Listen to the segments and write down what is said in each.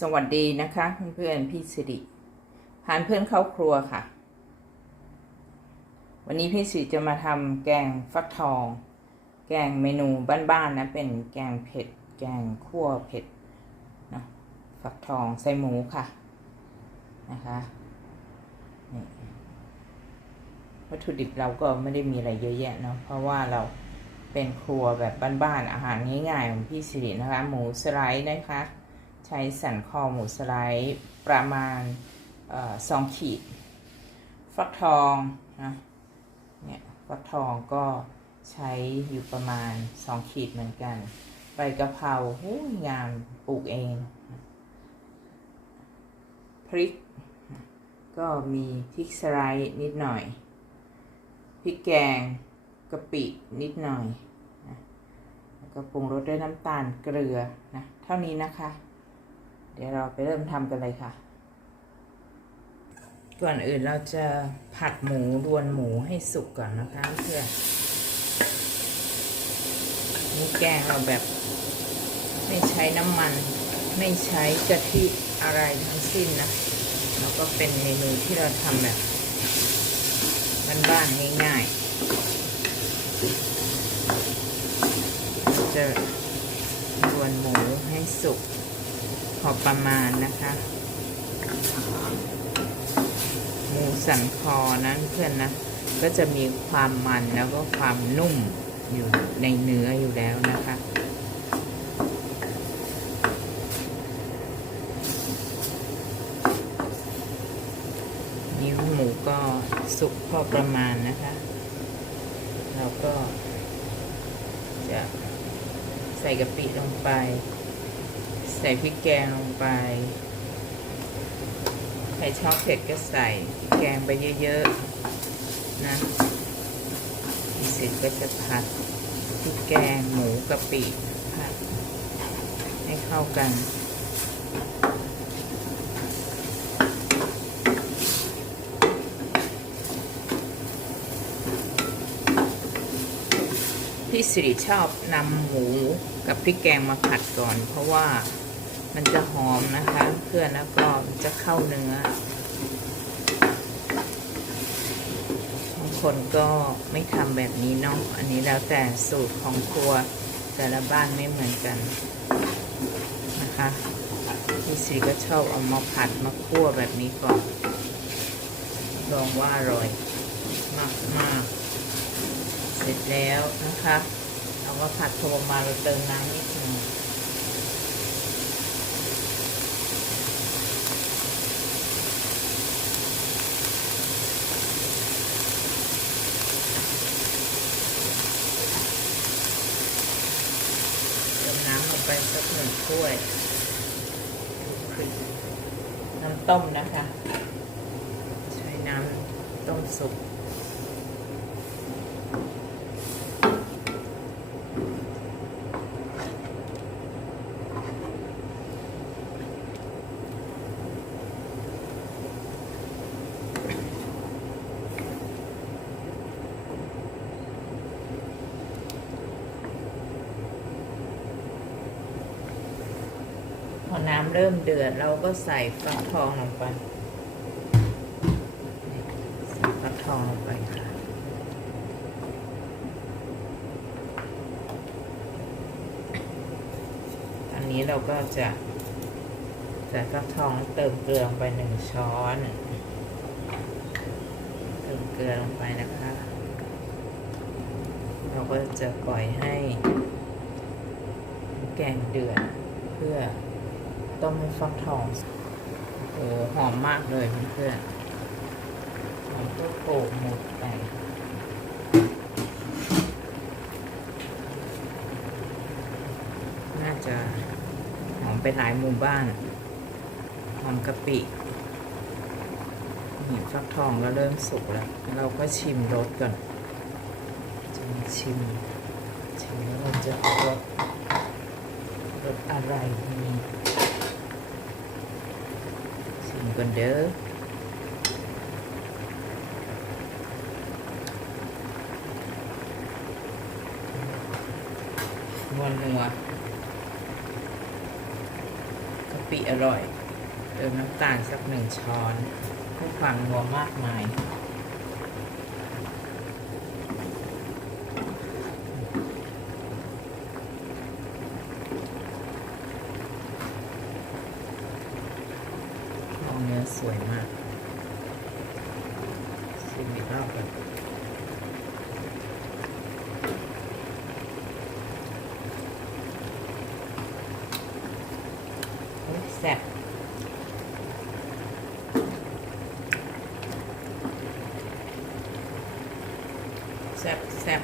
สวัสดีนะคะเพื่อนๆพี่สิริพานเพื่อนเข้าครัวค่ะ วันนี้พี่สิริจะมาทำแกงฟักทอง แกงเมนูบ้านๆนะเป็นแกงเผ็ด แกงคั่วเผ็ดนะฟักทองใส่หมูค่ะนะคะนี่วัตถุดิบเราก็ไม่ได้มีอะไรเยอะแยะเนาะเพราะว่าเราเป็นครัวแบบบ้านๆอาหารง่ายๆของพี่สิรินะคะ หมูสไลด์นะคะ ใช้สันคอหมูสไลด์ประมาณสองขีด ฟักทองนะเนี่ยฟักทองก็ใช้อยู่ประมาณสองขีดเหมือนกันใบกะเพราหูงามปลูกเอง พริก ก็มีพริกสไลด์นิดหน่อย พริกแกงกะปินิดหน่อยนะแล้วก็ปรุงรสด้วยน้ำตาลเกลือนะ เท่านี้นะคะ เดี๋ยวเราไปเริ่มทำกันเลยค่ะ ก่อนอื่นเราจะผัดหมูรวนหมูให้สุกก่อนนะคะเพื่อนี่แกงเราแบบ ไม่ใช้น้ำมัน ไม่ใช้กะทิอะไรทั้งสิ้นนะแล้วก็เป็นเมนูที่เราทำแบบบ้านๆง่ายๆจะรวนหมูให้สุก อประมาณนะคะหมูสันคอนั้นเพื่อนนะ ก็จะมีความมันแล้วก็ความนุ่มอยู่ในเนื้ออยู่แล้วนะคะนิ้วหมูก็สุกพอประมาณนะคะ เราก็จะใส่กะปิลงไป ใส่พริกแกงลงไป ใครชอบเผ็ดก็ใส่พริกแกงไปเยอะๆนะอีสิก็จะผัดพริกแกงหมูกะปิผัดให้เข้ากันพี่สิริชอบนำหมูกับพริกแกงมาผัดก่อน เพราะว่า มันจะหอมนะคะ เพื่อนแล้วก็จะเข้าเนื้อบางคนก็ไม่ทำแบบนี้เนาะอันนี้แล้วแต่สูตรของครัวแต่ละบ้านไม่เหมือนกันนะคะพี่สิริก็ชอบเอามาผัดมาคั่วแบบนี้ก่อนลองว่าอร่อยมากมากๆเสร็จแล้วนะคะ เอามาผัดพอประมาณเราเติมน้ำนิดหนึ่งเติมน้ำลง ไปสักหนึ่งถ้วย น้ำต้มนะคะ ใช้น้ำต้มสุก อน้ำเริ่มเดือด เราก็ใส่ฟักทองลงไปใส่ฟักทองลงไปค่ะอันนี้เราก็จะใส่ฟักทองเติมเกลือลงไปหนึ่งช้อน เติมเกลือลงไปนะคะ เราก็จะปล่อยให้แกงเดือดเพื่อ ต้มให้ฟักทองโอ้หอมมากเลยเพื่อนๆหอมตัวโปกหมดไปน่าจะหอมไปหลายหมู่บ้านหอมกะปินี่ฟักทองก็เริ่มสุกแล้ว เราก็ชิมรสก่อนจะชิม ชิมแล้วเราจะเอารสรสอะไรดี ชิมกันเด้อนัวนัวกะปิอร่อย เติมน้ำตาลสักหนึ่งช้อนเพื่อความนัวมากมาย มองเนื้อส วยมากชิมอีกรอบกันแซ่บแซ่บแซ่บ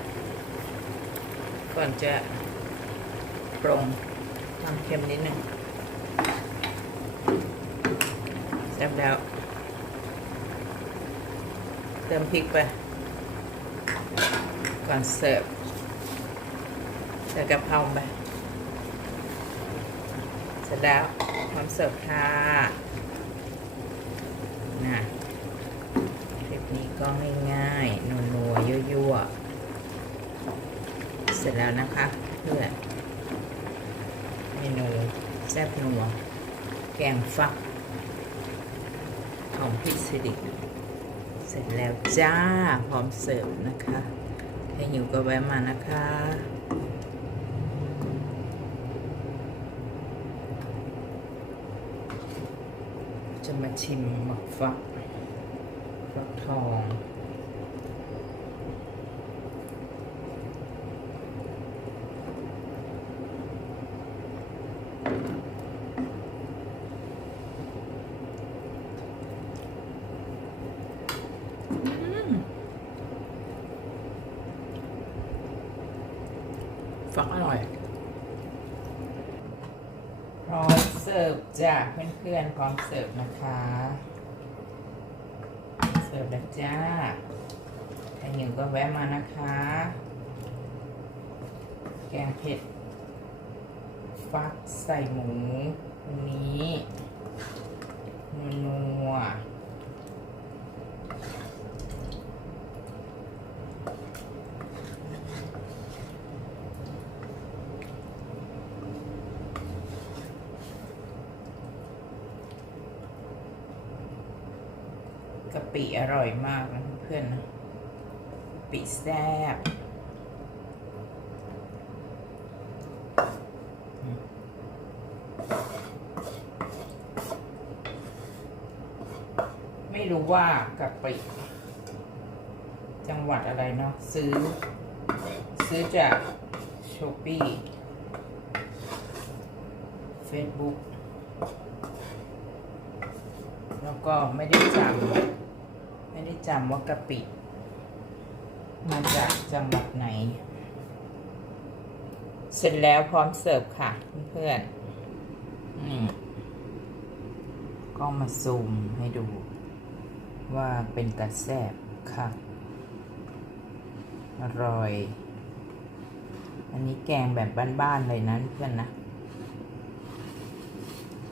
ก่อนจะปรุงทำเค็มนิดหนึ่ง แซ่บแล้ว เติมพริกไป ก่อนเสิร์ฟใส่กะเพราไปเสร็จแล้วพร้อมเสิร์ฟค่ะนะคลิปนี้ก็ง่ายๆนัวๆยั่วๆ เสร็จแล้วนะคะเพื่อนเมนูแซ่บนัวแกงฟัก ของพี่สิริเสร็จแล้วจ้า พร้อมเสิร์ฟนะคะให้หิวก็แวะมานะคะจะมาชิมหมักฟักฟักทอง ฟักอร่อย พร้อมเสิร์ฟจ้ะเพื่อนๆพร้อมเสิร์ฟนะคะ เสิร์ฟแล้วจ้าใครหิวก็แวะมานะคะ แกงเผ็ด ฟักใส่หมูวันนี้นัว กะปิอร่อยมากนะเพื่อนนะกะปิแซ่บไม่รู้ว่ากะปิ จังหวัดอะไรเนาะซื้อ ซื้อจากช้อปปี้เฟซบุ๊ก แล้วก็ไม่ได้จำไม่ได้จำว่ากะปิ มาจากจังหวัดไหน เสร็จแล้วพร้อมเสิร์ฟค่ะเพื่อนๆนี่ก็มาซูมให้ดู ว่าเป็นตาแซบค่ะ อร่อย อันนี้แกงแบบบ้านๆเลยนะเพื่อนนะ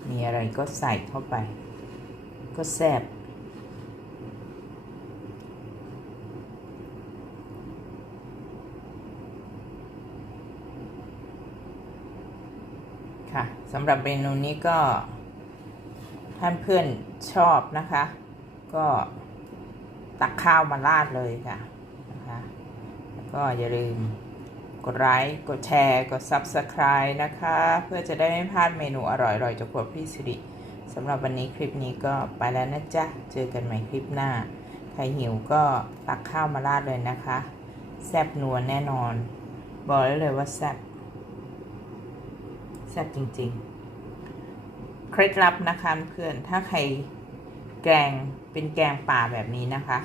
มีอะไรก็ใส่เข้าไป ก็แซ่บค่ะสำหรับเมนูนี้ก็ท่านเพื่อนชอบนะคะ ก็ตักข้าวมาราดเลยค่ะนะคะแล้วก็อย่าลืมกดไลค์กดแชร์ กด Subscribe นะคะ เพื่อจะได้ไม่พลาดเมนูอร่อยๆจากครัวพี่สิริำหรับวันนี้คลิปนี้ก็ไปแล้วนะจ๊ะ เจอกันใหม่คลิปหน้า ใครหิวก็ตักข้าวมาราดเลยนะคะ แซ่บนัวแน่นอน บอกได้เลยว่าแซ่บแซ่บจริงๆ เคล็ดลับนะคะเพื่อน ถ้าใครแกงเป็นแกงป่าแบบนี้นะคะ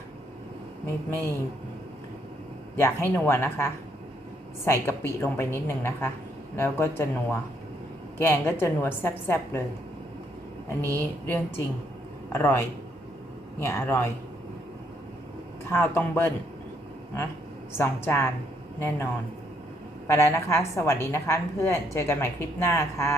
ไม่ไม่อยากให้นัวนะคะ ใส่กะปิลงไปนิดนึงนะคะ แล้วก็จะนัว แกงก็จะนัวแซ่บๆเลย อันนี้เรื่องจริง อร่อย เนี่ยอร่อย ข้าวต้องเบิ้ลนะสองจานแน่นอน ไปแล้วนะคะ สวัสดีนะคะเพื่อน เจอกันใหม่คลิปหน้าค่ะ